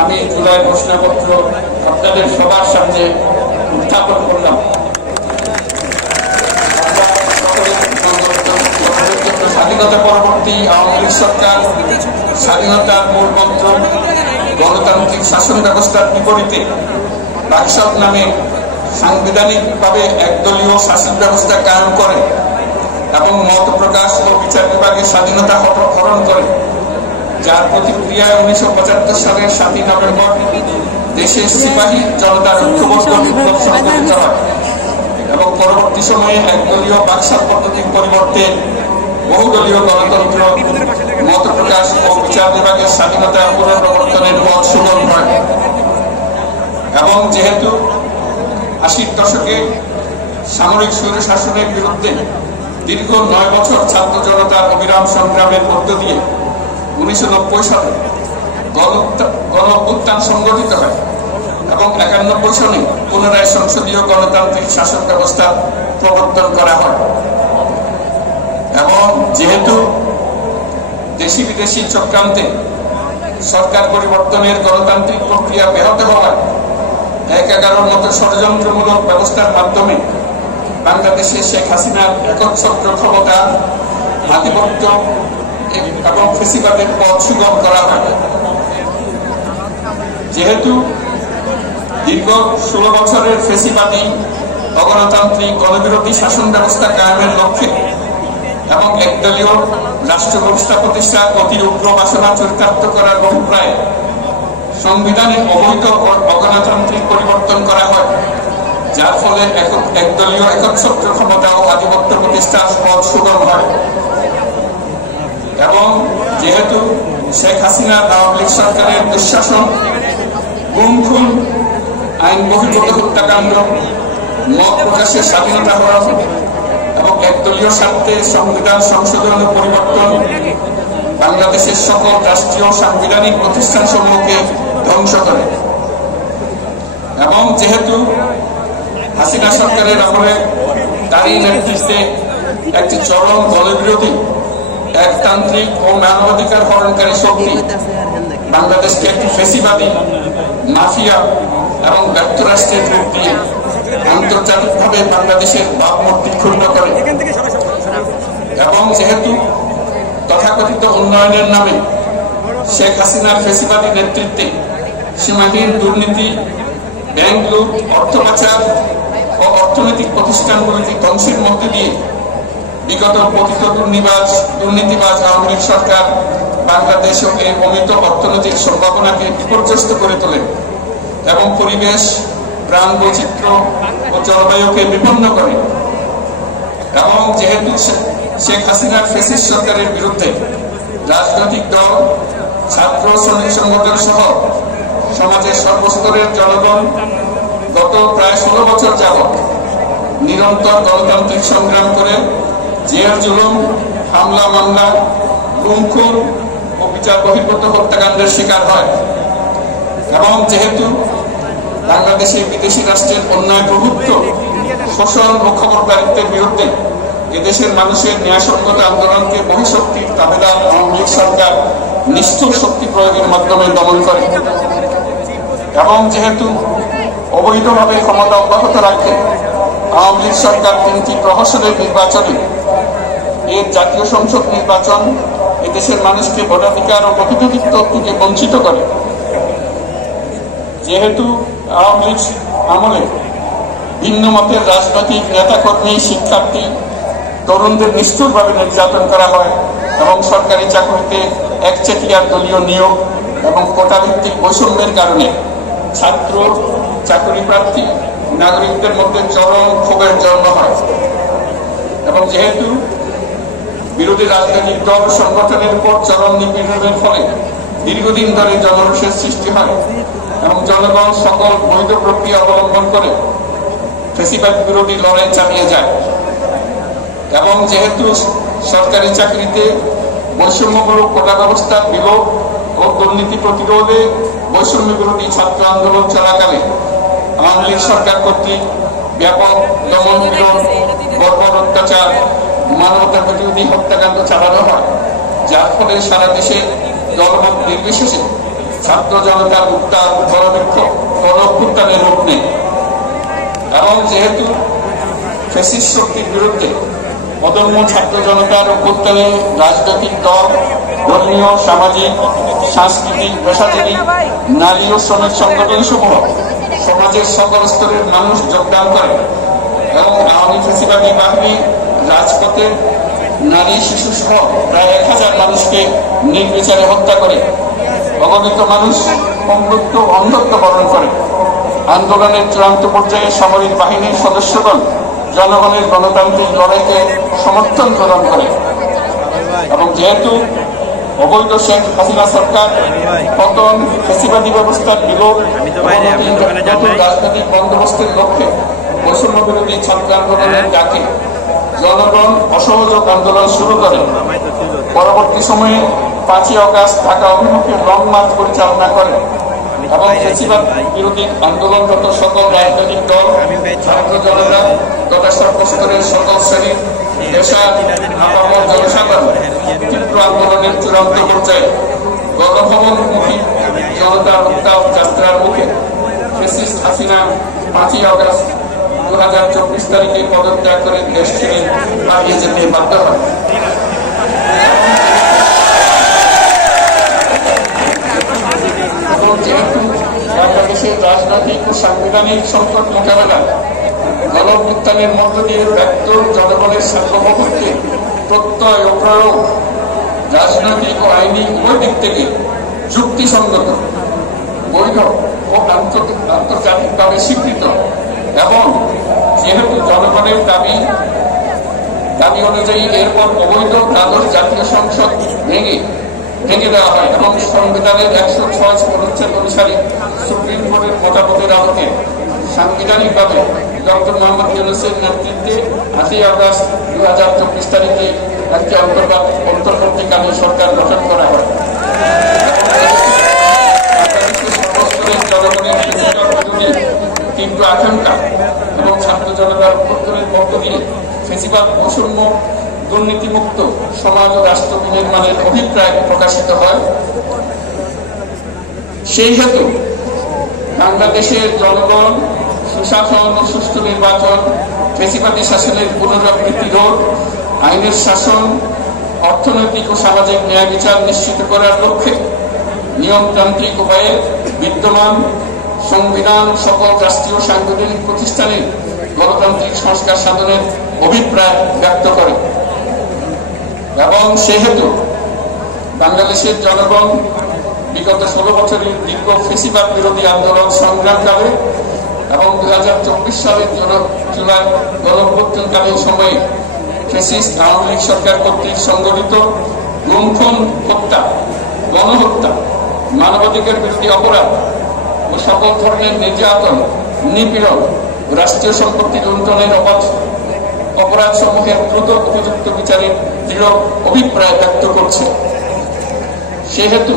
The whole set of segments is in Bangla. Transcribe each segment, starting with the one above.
আমি জুলাই ঘোষণাপত্র আপনাদের সবার সামনে উত্থাপন করলাম। স্বাধীনতা পরবর্তী আওয়ামী লীগ সরকার স্বাধীনতার মূল মন্ত্র গণতান্ত্রিক শাসন ব্যবস্থার বিপরীতে বাকশাল নামে সাংবিধানিকভাবে একদলীয় শাসন ব্যবস্থা কায়েম করে এবং মত প্রকাশ ও বিচার বিভাগের স্বাধীনতা হরণ করে, যার প্রতিক্রিয়ায় 1975 সালের 7 নভেম্বর দেশের সিপাহী জনতার ঐক্যবদ্ধ বিপ্লব সংঘটিত হয় এবং পরবর্তী সময়ে একদলীয় বাকশাল পদ্ধতির পরিবর্তে বহুদলীয় গণতন্ত্র, মত প্রকাশ ও বিচার বিভাগের স্বাধীনতা পুনর্প্রবর্তনের পথ সুগম হয়। এবং যেহেতু 80-র দশকে সামরিক স্বৈরশাসনের বিরুদ্ধে দীর্ঘ 9 বছর ছাত্র জনতার অবিরাম সংগ্রামের মধ্য দিয়ে 1990 সালে গণ অভ্যুত্থান সংগঠিত হয় এবং 91 সালে পুনরায় সংসদীয় গণতান্ত্রিক শাসন ব্যবস্থা প্রবর্তন করা হয়। এবং যেহেতু দেশি বিদেশি চক্রান্তে সরকার পরিবর্তনের গণতান্ত্রিক প্রক্রিয়া ব্যাহত হওয়ায় 1/11 মতো ষড়যন্ত্রমূলক ব্যবস্থার মাধ্যমে বাংলাদেশে শেখ হাসিনার একচ্ছত্র ক্ষমতা, আধিপত্য এবং ফ্যাসিবাদের পথ সুগম করা হয়। যেহেতু দীর্ঘ 16 বছরের ফ্যাসিবাদী অগণতান্ত্রিক গণবিরোধী শাসন ব্যবস্থা কায়েমের লক্ষ্যে এবং একদলীয় রাষ্ট্র ব্যবস্থা প্রতিষ্ঠার অতি উগ্র বাসনা চরিতার্থ করার অভিপ্রায়ে সংবিধানের অবৈধ অগণতান্ত্রিক পরিবর্তন করা হয়, যার ফলে একদলীয় একচ্ছত্র ক্ষমতা ও আধিপত্য প্রতিষ্ঠার পথ সুগম হয়। এবং যেহেতু শেখ হাসিনা আওয়ামী লীগ সরকারের দুঃশাসন, গুম খুন, আইন বহির্ভূত হত্যাকাণ্ড, মত প্রকাশের স্বাধীনতা হরণ এবং একদলীয় স্বার্থে সংবিধান সংশোধন ও পরিবর্তন বাংলাদেশের সকল রাষ্ট্রীয় সাংবিধানিক প্রতিষ্ঠান সমূহকে ধ্বংস করে। এবং যেহেতু হাসিনা সরকারের আমলে তারই নেতৃত্বে একটি চরম দলবিরোধী একতান্ত্রিক ও মানবাধিকার হরণকারী শক্তি বাংলাদেশকে একটি ফ্যাসিবাদী, মাফিয়া এবং ব্যর্থ রাষ্ট্রের রূপ দিয়ে আন্তর্জাতিকভাবে বাংলাদেশের ভাবমূর্তি ক্ষুণ্ণ করে। এবং যেহেতু তথাকথিত উন্নয়নের নামে শেখ হাসিনার ফ্যাসিবাদী নেতৃত্বে সীমাহীন দুর্নীতি, ব্যাংক লুট, অর্থ পাচার ও অর্থনৈতিক প্রতিষ্ঠানগুলিকে ধ্বংসের মধ্যে দিয়ে বিগত পতিত দুর্নীতিবাজ আওয়ামী লীগ সরকার বাংলাদেশ ও এর অমিত অর্থনৈতিক সম্ভাবনাকে বিপর্যস্ত করে তোলে এবং পরিবেশ, প্রাণ বৈচিত্র্য ও জলবায়ুকে বিপন্ন করে। এবং যেহেতু শেখ হাসিনার ফ্যাসিস্ট সরকারের বিরুদ্ধে রাজনৈতিক দল, ছাত্র শ্রমিক সংগঠন সহ সমাজের সর্বস্তরের জনগণ গত প্রায় 16 বছর যাবৎ নিরন্তর গণতান্ত্রিক সংগ্রাম করে জেল জুলুম, হামলা মামলা, গুম খুন ও বিচার বহির্ভূত হত্যাকাণ্ডের শিকার হয়। এবং যেহেতু বাংলাদেশে বিদেশি রাষ্ট্রের অন্যায় প্রভুত্ব, শোষণ ও খবরদারিত্বের বিরুদ্ধে এদেশের মানুষের ন্যায়সঙ্গত আন্দোলনকে বহিঃশক্তির দাবিদার আওয়ামী লীগ সরকার নিষ্ঠুর শক্তি প্রয়োগের মাধ্যমে দমন করে। এবং যেহেতু অবৈধভাবে ক্ষমতা অব্যাহত রাখে আওয়ামী লীগ সরকার 3টি প্রহসনের নির্বাচনে এর জাতীয় সংসদ নির্বাচন এদেশের মানুষকে ভোটাধিকার ও প্রতিনিধিত্ব থেকে বঞ্চিত করে। যেহেতু আওয়ামী লীগ আমলে ভিন্ন মতের রাজনৈতিক নেতাকর্মী, শিক্ষার্থী, তরুণদের নিষ্ঠুরভাবে নির্যাতন করা হয় এবং সরকারি চাকরিতে একচেটিয়া দলীয় নিয়োগ এবং কোটাভিত্তিক বৈষম্যের কারণে ছাত্র, চাকরি প্রার্থী, নাগরিকদের মধ্যে চরম ক্ষোভের জন্ম হয়। এবং যেহেতু বিরোধী রাজনৈতিক দল সংগঠনের উপর চরম নিপীড়নের ফলে দীর্ঘদিন ধরে জনরোষের সৃষ্টি হয় এবং জনগণ সকল বৈধ প্রক্রিয়া অবলম্বন করে ফ্যাসিবাদ বিরোধী লড়াই চালিয়ে যায়। এবং যেহেতু সরকারি চাকরিতে বৈষম্যমূলক কোটা ব্যবস্থা বিলোপ ও দুর্নীতি প্রতিরোধে বৈষম্য বিরোধী ছাত্র আন্দোলন চলাকালে আওয়ামী লীগ সরকার কর্তৃক ব্যাপক দমন পীড়ন, বর্বর অত্যাচার, মানবতা বিরোধী হত্যাকাণ্ড চালানো হয়, যার ফলে সারা দেশে দলমত নির্বিশেষে ছাত্র জনতার উত্তাল গণঅভ্যুত্থানের রূপ নেয়। এবং যেহেতু ফ্যাসিস্ট শক্তির বিরুদ্ধে অদম্য ছাত্র জনতার অভ্যুত্থানে রাজনৈতিক দল, ধর্মীয়, সামাজিক, সাংস্কৃতিক, পেশাজীবী, নারী ও শ্রমিক সংগঠন সমূহ সমাজের সকল স্তরের মানুষ যোগদান করে এবং আওয়ামী ফ্যাসিবাদী বাহিনী রাজপথে নারী, শিশু সহ প্রায় 1000 মানুষকে নির্বিচারে হত্যা করে, অগণিত মানুষ পঙ্গুত্ব, অন্ধত্ব বরণ করে। আন্দোলনের চূড়ান্ত পর্যায়ে সামরিক বাহিনীর সদস্যগণ জনগণের গণতান্ত্রিক লড়াইকে সমর্থন প্রদান করে এবং যেহেতু অবৈধ শেখ হাসিনা সরকার পতন, ফ্যাসিবাদী ব্যবস্থার বিলোপ, রাজনৈতিক বন্দোবস্তের লক্ষ্যে বৈষম্য বিরোধী ছাত্র আন্দোলনের ডাকে জনগণ অসহযোগ আন্দোলন শুরু করে। পরবর্তী সময়ে 5ই অগাস্ট ঢাকা অভিমুখে লং মার্চ পরিচালনা করে এবং ফ্যাসিবাদ বিরোধী আন্দোলনরত সকল রাজনৈতিক দল, ছাত্র জনতা তথা সর্বস্তরের সকল শ্রেণীর পেশা, আপামর জনসাধারণ তীব্র আন্দোলনের চূড়ান্ত পর্যায়ে গণভবনমুখী জনতার উত্তাপ যাত্রার মুখে ফ্যাসিস্ট হাসিনা 5ই অগাস্ট 2024 তারিখে পদত্যাগ করে দেশ ছেড়ে পালিয়ে যেতে বাধ্য হয়। যেহেতু বাংলাদেশের রাজনৈতিক ও সাংবিধানিক সংকট মোকাবেলা গণঅভ্যুত্থানের মধ্য দিয়ে ব্যক্ত জনগণের সার্বভৌমত্বে প্রত্যয় ও প্রয়োগ রাজনৈতিক ও আইনি উভয় দিক থেকে যুক্তিসঙ্গত, বৈধ ও আন্তর্জাতিকভাবে স্বীকৃত এবং যেহেতু জনগণের দাবি অনুযায়ী এরপর অবৈধ দ্বাদশ জাতীয় সংসদ ভেঙে দেওয়া হয় এবং সংবিধানের 106 অনুচ্ছেদ অনুসারে সুপ্রিম কোর্টের মতামতের আলোকে সাংবিধানিকভাবে ডক্টর মোহাম্মদ ইউনূসের নেতৃত্বে 8ই আগস্ট 2024 তারিখে একটি অন্তর্বর্তীকালীন সরকার গঠন করা হয়। জনগণের তীব্র আকাঙ্ক্ষা এবং ছাত্র জনতার অভ্যুত্থানের মধ্য দিয়ে ফ্যাসিবাদ, বৈষম্য, দুর্নীতিমুক্ত সমাজ ও রাষ্ট্র বিনির্মাণের অভিপ্রায় প্রকাশিত হয়। সেই হেতু বাংলাদেশের জনগণ সুশাসন ও সুষ্ঠু নির্বাচন, ফ্যাসিবাদী শাসনের পুনরাবৃত্তি রোধ, আইনের শাসন, অর্থনৈতিক ও সামাজিক ন্যায় বিচার নিশ্চিত করার লক্ষ্যে নিয়মতান্ত্রিক উপায়ে বিদ্যমান সংবিধান সকল রাষ্ট্রীয় সাংবিধানিক প্রতিষ্ঠানে গণতান্ত্রিক সংস্কার সাধনের অভিপ্রায় ব্যক্ত করে এবং সেহেতু বাংলাদেশের জনগণ বিগত 16 বছরের দীর্ঘ ফ্যাসিবাদ বিরোধী আন্দোলন সংগ্রামকালে এবং 2024 সালের জুলাই গণঅভ্যুত্থানকালীন সময়ে ফ্যাসিস্ট আওয়ামী লীগ সরকার কর্তৃক সংগঠিত গুম-খুন, হত্যা, গণহত্যা, মানবাধিকার বিরোধী অপরাধ ও সকল ধরনের নির্যাতন, নিপীড়ন, রাষ্ট্রীয় সম্পত্তি লুণ্ঠনের অপরাধ সমূহের দ্রুত উপযুক্ত বিচারের দৃঢ় অভিপ্রায় ব্যক্ত করছে। সেহেতু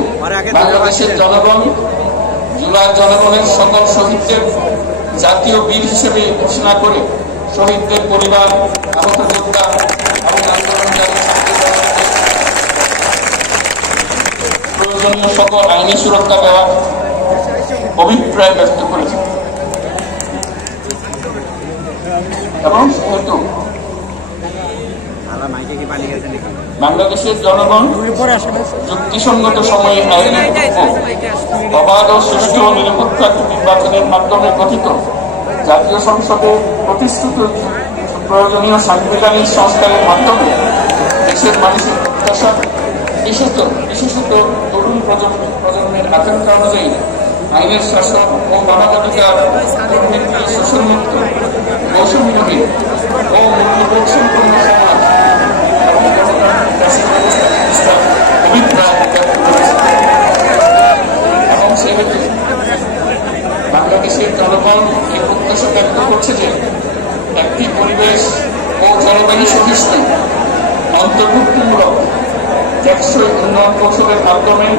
বাংলাদেশের জনগণ জুলাই জনগণের সকল শহীদদের জাতীয় বীর হিসেবে ঘোষণা করে শহীদদের পরিবার, আহত যোদ্ধা এবং আন্দোলনকারী প্রয়োজনীয় সকল আইনি সুরক্ষা দেওয়ার অভিপ্রায় ব্যক্ত করেছে এবং সেহেতু বাংলাদেশের জনগণ যুক্তিসঙ্গত সময়ে আইনের অবাধ ও সুষ্ঠু ও নিরপেক্ষ নির্বাচনের মাধ্যমে গঠিত জাতীয় সংসদে প্রতিশ্রুত প্রয়োজনীয় সাংবিধানিক সংস্কারের মাধ্যমে দেশের মানুষের প্রত্যাশা, বিশেষত তরুণ প্রজন্মের আকাঙ্ক্ষা অনুযায়ী আইনের শাসন ও মানবাধিকার, দুর্নীতি, শোষণমুক্ত, বৈষম্যহীন ও মূল্যবোধ সম্পন্ন সমাজ অভিপ্রায় ব্যক্ত করেছে এবং সেহেতু বাংলাদেশের জনগণ এই প্রত্যাশা ব্যক্ত করছে যে একটি পরিবেশ ও জলবায়ু সহিষ্ণু, অন্তর্ভুক্তিমূলক, টেকসই উন্নয়ন কৌশলের মাধ্যমে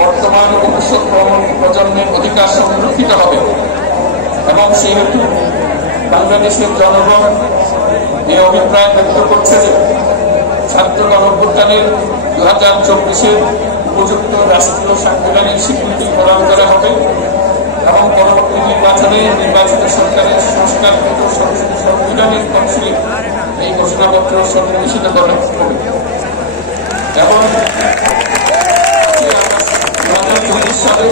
বর্তমান ও ভবিষ্যৎ প্রজন্মের অধিকার সংরক্ষিত হবে এবং সেহেতু বাংলাদেশের জনগণ এই অভিপ্রায় ব্যক্ত করছে যে ছাত্র গণঅভ্যুত্থানের 2024 উপযুক্ত রাষ্ট্রীয় সাংবিধানিক স্বীকৃতি প্রদান করা হবে এবং পরবর্তী নির্বাচিত সরকারের সংস্কারকৃত সাংবিধানিক কাউন্সিলে এই ঘোষণাপত্র সন্নিবেশিত করা হবে এবং 2024 সালে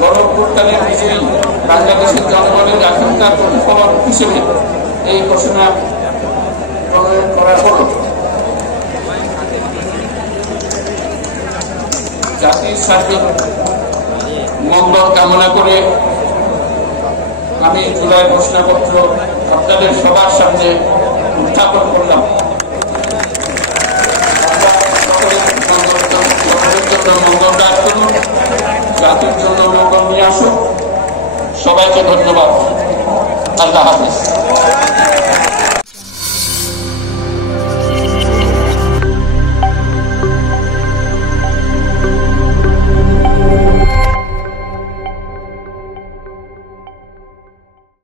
গণঅভ্যুত্থানের বিজয়ী বাংলাদেশের জনগণের আকাঙ্ক্ষার প্রতিফলন হিসেবে এই ঘোষণা প্রণয়ন করা হলো। জাতির সার্বিক মঙ্গল কামনা করে আমি জুলাই ঘোষণাপত্র আপনাদের সবার সামনে উত্থাপন করলাম। সকলের জন্য মঙ্গল কাজ করুন, জাতির জন্য মঙ্গল নিয়ে আসুন। সবাইকে ধন্যবাদ। আল্লাহ হাফেজ।